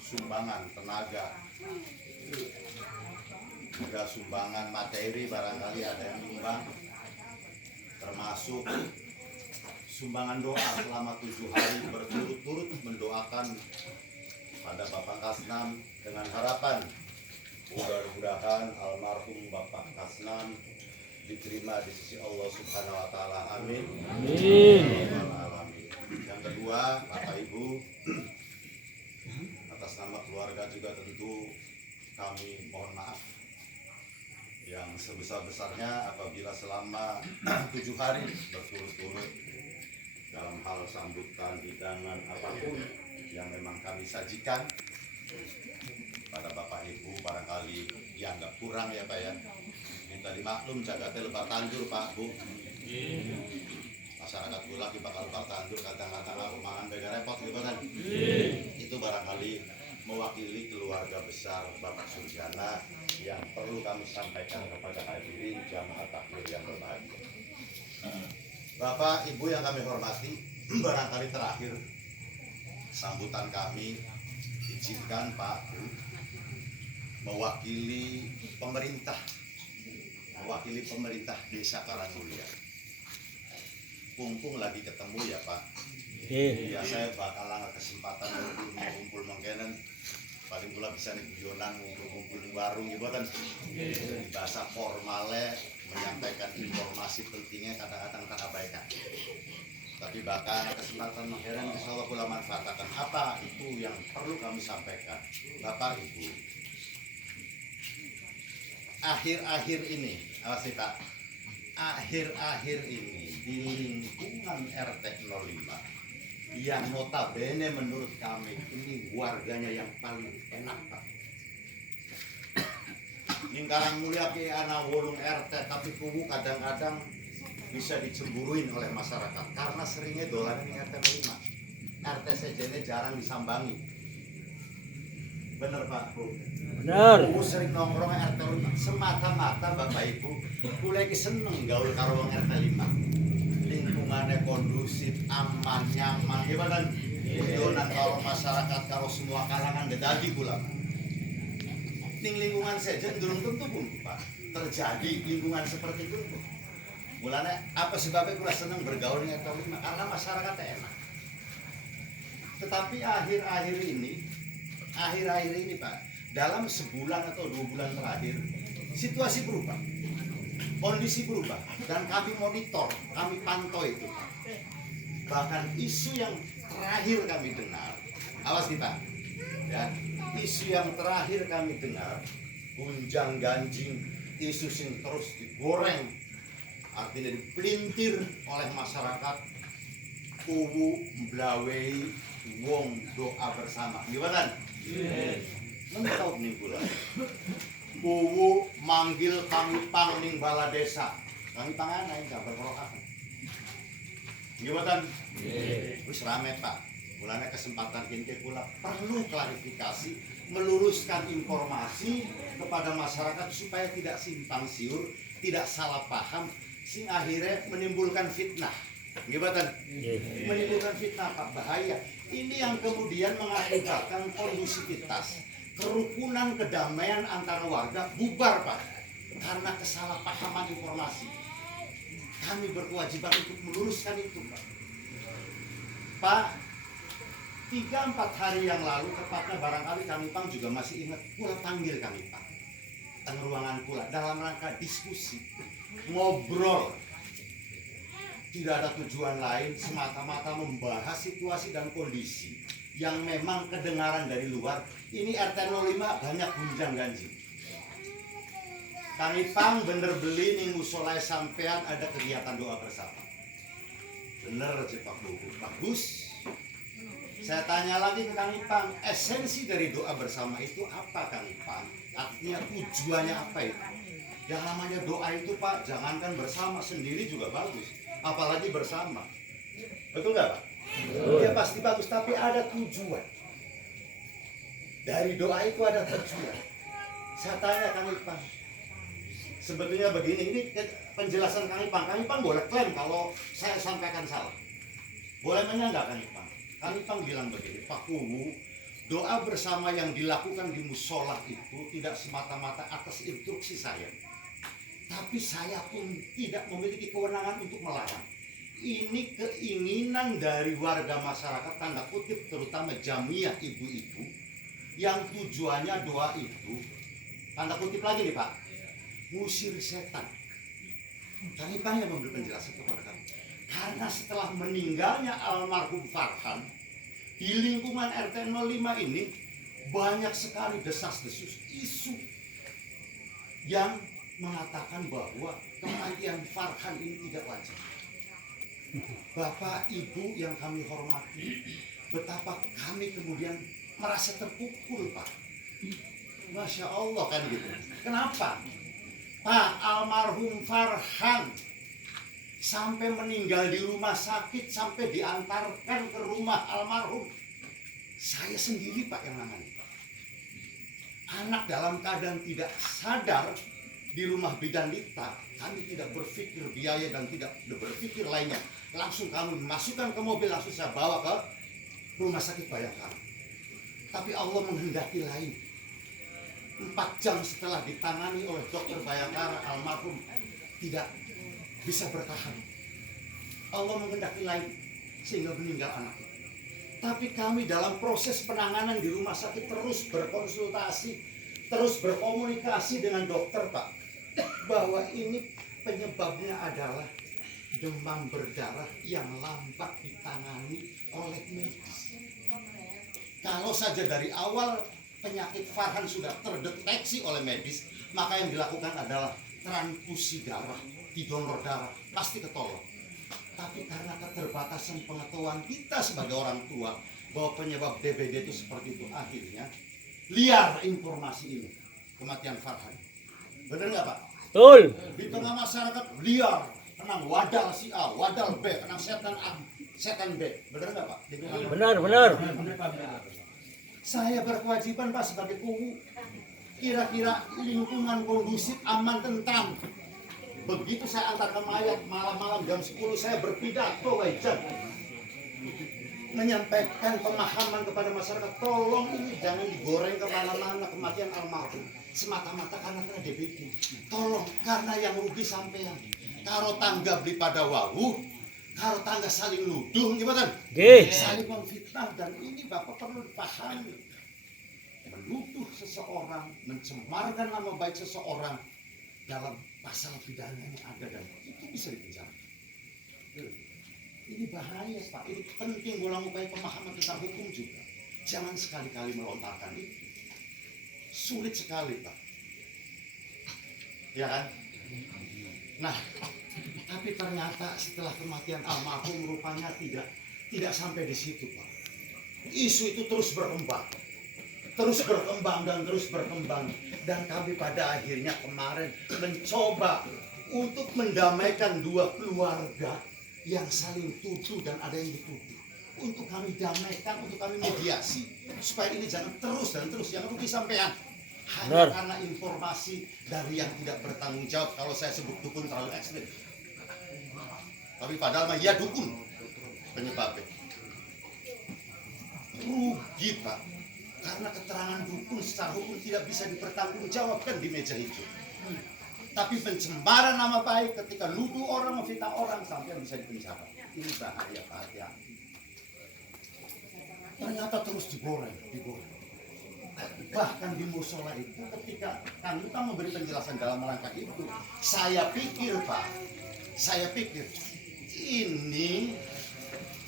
sumbangan tenaga, juga sumbangan materi, barangkali ada yang nyumbang, termasuk sumbangan doa selama 7 hari berturut-turut mendoakan pada Bapak Kasnam dengan harapan mudah-mudahan almarhum Bapak Kasnam diterima di sisi Allah Subhanahu wa taala. Amin. Amin. Yang kedua, Bapak Ibu, atas nama keluarga juga tentu kami mohon maaf yang sebesar-besarnya apabila selama 7 hari berturut-turut dalam hal sambutan, hidangan apapun yang memang kami sajikan pada Bapak Ibu barangkali dianggap kurang ya Pak ya. Minta dimaklum jagatnya lebar tanjur Pak Bu. Masyarakat pula bakal lebar tanjur kadang-kadang aku mangan beda repot gitu kan. Itu barangkali mewakili keluarga besar Bapak Surjana yang perlu kami sampaikan kepada hadirin jamaah takbir yang berbahagia. Bapak Ibu yang kami hormati, barangkali terakhir sambutan kami izinkan Pak Bu mewakili pemerintah Desa Karangmulia. Kumpul lagi ketemu ya Pak. Ya saya bakalan kesempatan ngumpul mengkenen paling pula bisa nih guyonan ngumpul di warung gitu kan. Di bahasa formalnya menyampaikan informasi pentingnya kadang-kadang tak abaikan. Tapi bahkan kesempatan mengkenen insyaallah pula manfaatkan apa itu yang perlu kami sampaikan. Bapak Ibu, akhir-akhir ini, awas Pak, akhir-akhir ini di lingkungan RT 05 yang notabene menurut kami ini warganya yang paling enak Pak. Ning Karangmulia ke ana wolung RT tapi kubu kadang-kadang bisa dicemburuin oleh masyarakat karena seringnya dolan ini RT 05. RT sejene jarang disambangi. Bener Pak Bu. Bener. Aku sering nongkrong RT 5 semata-mata Bapak Ibu kula iki seneng gaul karo wong RT 5. Lingkungannya kondusif, aman, nyaman, ya kan? Guyonan karo masyarakat karo semua kalangan dedadi kula. Ning lingkungan sejen durung tentu pun Pak terjadi lingkungan seperti itu. Mulanya apa sebabnya kula seneng bergaul dengan RT 5 karena masyarakatnya enak. Tetapi akhir-akhir ini Pak, dalam sebulan atau 2 bulan terakhir situasi berubah, kondisi berubah dan kami monitor, kami pantau itu Pak. Bahkan isu yang terakhir kami dengar, awas nih Pak ya, isu yang terakhir kami dengar gunjang ganjing, isu yang terus digoreng, artinya dipelintir oleh masyarakat, kuwu mblawei wong doa bersama gimana? Mentau nih pula kuwu manggil kami pang ning bala desa kami pangan aing gambar korokan gimana? Wis rame Pak mulanya kesempatan kente pula perlu klarifikasi meluruskan informasi kepada masyarakat supaya tidak simpang siur, tidak salah paham sing akhirnya menimbulkan fitnah gimana? Menimbulkan fitnah Pak, bahaya. Ini yang kemudian mengakibatkan kondusivitas, kerukunan, kedamaian antara warga bubar Pak karena kesalahpahaman informasi. Kami berkewajiban untuk meluruskan itu Pak. Pak, 3-4 hari yang lalu tepatnya barangkali kami Pang juga masih ingat pula panggil kami Pak teng ruangan pula dalam rangka diskusi, ngobrol. Tidak ada tujuan lain, semata-mata membahas situasi dan kondisi yang memang kedengaran dari luar. Ini RT 05 banyak gunjang ganjing. Kang Ipang bener beli nih musolai sampean ada kegiatan doa bersama. Bener Pak Buku, bagus. Saya tanya lagi ke Kang Ipang, esensi dari doa bersama itu apa Kang Ipang? Artinya tujuannya apa itu? Yang namanya doa itu Pak, jangankan bersama, sendiri juga bagus. Apalagi bersama. Betul nggak Pak? Ya pasti bagus, tapi ada tujuan. Dari doa itu ada tujuan. Saya tanya Kang Ipang, sebetulnya begini, ini penjelasan Kang Ipang. Kang Ipang boleh klaim kalau saya sampaikan salah. Boleh menyanggah Kang Ipang. Kang Ipang bilang begini, Pak Kuwu, doa bersama yang dilakukan di musola itu tidak semata-mata atas instruksi saya. Tapi saya pun tidak memiliki kewenangan untuk melarang. Ini keinginan dari warga masyarakat, tanda kutip, terutama jamiah ibu-ibu, yang tujuannya doa itu, tanda kutip lagi nih Pak, ngusir setan. Kami banyak memberi penjelasan kepada kami. Karena setelah meninggalnya almarhum Farhan, di lingkungan RT 05 ini banyak sekali desas-desus isu yang mengatakan bahwa kematian Farhan ini tidak wajar. Bapak, Ibu yang kami hormati, betapa kami kemudian merasa terpukul, Pak. Masya Allah kan gitu. Kenapa? Pak, almarhum Farhan sampai meninggal di rumah sakit, sampai diantarkan ke rumah almarhum. Saya sendiri Pak yang nangani. Anak dalam keadaan tidak sadar di rumah bidan Dita, kami tidak berpikir biaya dan tidak berpikir lainnya. Langsung kami masukkan ke mobil, langsung saya bawa ke rumah sakit Bayangkara. Tapi Allah menghendaki lain. 4 jam setelah ditangani oleh dokter Bayangkara, almarhum tidak bisa bertahan. Allah menghendaki lain sehingga meninggal anak. Tapi kami dalam proses penanganan di rumah sakit terus berkonsultasi, terus berkomunikasi dengan dokter Pak, bahwa ini penyebabnya adalah demam berdarah yang lambat ditangani oleh medis. Kalau saja dari awal penyakit Farhan sudah terdeteksi oleh medis, maka yang dilakukan adalah transfusi darah, didonor darah, pasti ketolong. Tapi karena keterbatasan pengetahuan kita sebagai orang tua bahwa penyebab DBD itu seperti itu, akhirnya liar informasi ini, kematian Farhan. Benar nggak Pak? Betul. Di tengah masyarakat liar, kenang wadal si A, wadal B, kenang setan A, setan B. Benar nggak Pak? Benar. Saya berkewajiban Pak sebagai kubu, kira-kira lingkungan kondusif, aman, tentram. Begitu saya antarkan mayat malam-malam jam 10, saya berpidato wajar menyampaikan pemahaman kepada masyarakat. Tolong ini jangan digoreng kemana-mana kematian almarhum semata-mata karena kena DBD. Tolong, karena yang rugi sampean. Karo tangga beli pada wawu, karo tangga saling nuduh, gimana? Saling memfitnah, dan ini Bapak perlu dipahami. Menuduh seseorang, mencemarkan nama baik seseorang dalam pasal pidana yang ada, dan itu bisa dipenjara. Ini bahaya Pak, ini penting ulang upaya pemahaman tentang hukum juga. Jangan sekali-kali melontarkan itu. Sulit sekali Pak. Ya kan? Nah, tapi ternyata setelah kematian almarhum rupanya tidak sampai di situ Pak. Isu itu terus berkembang. Dan kami pada akhirnya kemarin mencoba untuk mendamaikan dua keluarga yang saling tuduh dan ada yang dituduh. Untuk kami damaikan, untuk kami mediasi supaya ini jangan terus jangan rugi sampean. Hanya karena informasi dari yang tidak bertanggung jawab. Kalau saya sebut dukun terlalu ekstrim. Tapi padahal mah ya dukun penyebabnya. Rugi Pak. Karena keterangan dukun secara hukum tidak bisa dipertanggungjawabkan di meja itu. Tapi pencemaran nama baik ketika nuduh orang, memfitnah orang, sampai bisa dipenjara. Ini bahaya Pak, hati-hati. Ternyata terus digoreng. Bahkan di musola itu ketika Kang Duta memberi penjelasan dalam rangka itu, saya pikir ini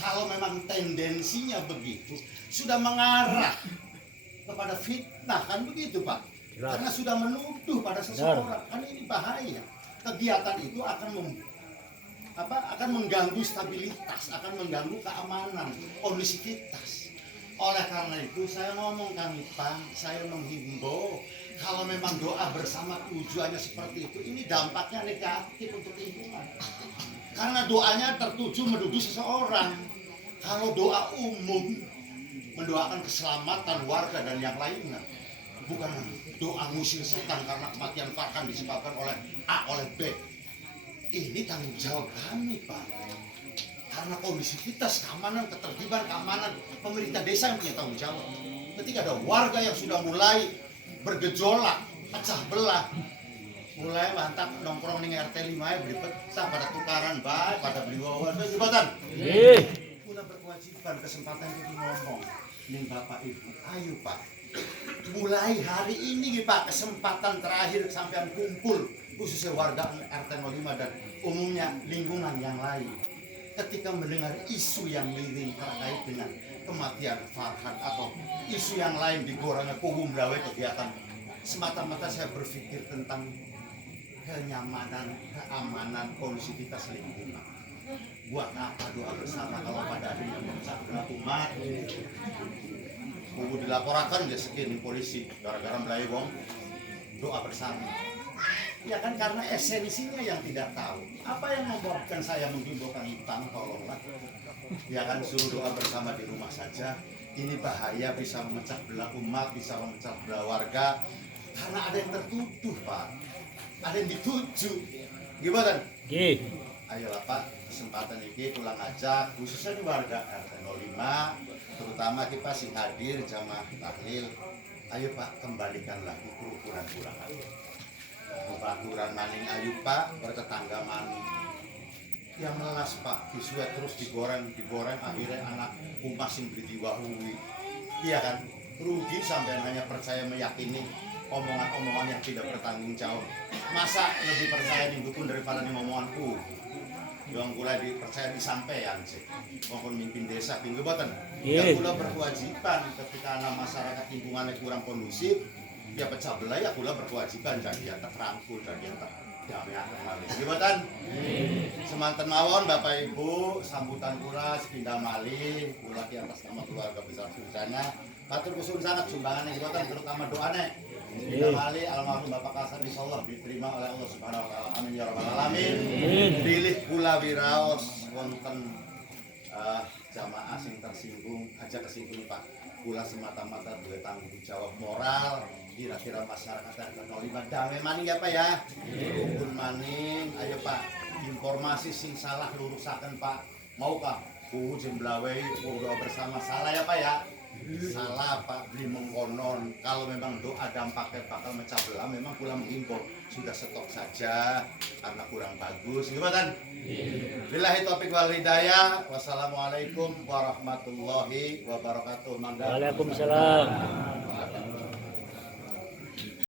kalau memang tendensinya begitu, sudah mengarah kepada fitnah, kan begitu Pak? Karena sudah menuduh pada seseorang, kan ini bahaya. Kegiatan itu akan mengganggu stabilitas, akan mengganggu keamanan, kondisivitas. Oleh karena itu saya ngomong Kang Ipang, saya menghimbau kalau memang doa bersama tujuannya seperti itu, ini dampaknya negatif untuk lingkungan. Karena doanya tertuju menuduh seseorang. Kalau doa umum mendoakan keselamatan warga dan yang lainnya, bukan doa ngusir setan karena kematian Farhan disebabkan oleh A oleh B. Ini tanggung jawab kami Pak, karena kondisivitas keamanan, ketertiban keamanan, pemerintah desa yang punya tanggung jawab. ketika ada warga yang sudah mulai bergejolak, pecah belah, mulai mantap nongkrong ning RT 5 ya beli pecah pada tukaran baik pada beli wawan jabatan. Udah berkewajiban kesempatan itu ngomong ning Bapak Ibu, ayo Pak, mulai hari ini Pak kesempatan terakhir sampean kumpul khususnya warga RT 05 dan umumnya lingkungan yang lain ketika mendengar isu yang miring terkait dengan kematian Farhan atau isu yang lain di gorengnya kuhum gawe kegiatan, semata-mata saya berpikir tentang kenyamanan, keamanan, kondusivitas lingkungan. Buat apa doa bersama kalau pada akhirnya memecah belah umat? Kubu dilaporkan ya segini polisi gara-gara melayu wong. Doa bersama. Ya kan karena esensinya yang tidak tahu. Apa yang membuatkan saya menghimbau Kang Ipang, tolonglah. Ya kan suruh doa bersama di rumah saja. Ini bahaya, bisa memecah belah umat, bisa memecah belah warga. Karena ada yang tertuduh Pak, ada yang dituju. Gimana? Ayolah Pak, kesempatan ini pulang aja, khususnya di warga RT 05, terutama kita sing hadir jamaah tahlil. Ayo Pak, kembalikan lagi kerukunan pulang aja. Baturan maning ayu Pak, bertetangga maning. Yang melas Pak, disuet terus digoreng, akhirnya anak umas yang beri diwahui. Iya kan? Rugi sampai hanya percaya meyakini omongan-omongan yang tidak bertanggung jawab. Masa lebih percaya di dukun daripada di omonganku? Yang kula dipercaya disampaikan sih. Maupun mimpin desa tinggi boten. Yang kula berkewajiban ketika anak masyarakat lingkungannya kurang kondusif, ya pecah belah ya kula berkewajiban jadi yang terangkul, jadi yang damai malih. Gimana? Semanten mawon Bapak Ibu, sambutan kula sepindah malih, kula di atas nama keluarga besar Susana. Matur nuwun sangat sumbangannya gimana, terutama doanya. Sepindah malih almarhum Bapak Kasar insyaallah diterima oleh Allah Subhanahu wa taala. Amin ya rabbal alamin. Pilih kula wiraos wonten jamaah sing tersinggung, aja tersinggung Pak. Kula semata-mata duwe tanggung jawab moral. Kira-kira masyarakat yang terlibat damai maning ya Pak ya, rukun maning. Ayo Pak, informasi sing salah lurusaken Pak. Maukah kuhu jemblawai doa bersama salah ya Pak ya? Salah Pak, beli mengkonon. Kalau memang doa dampaknya bakal mecah belah, memang pulang mengimpor sudah stop saja karena kurang bagus. Gimana? Billahi taufiq wal hidayah. Wassalamualaikum warahmatullahi wabarakatuh. Waalaikumsalam.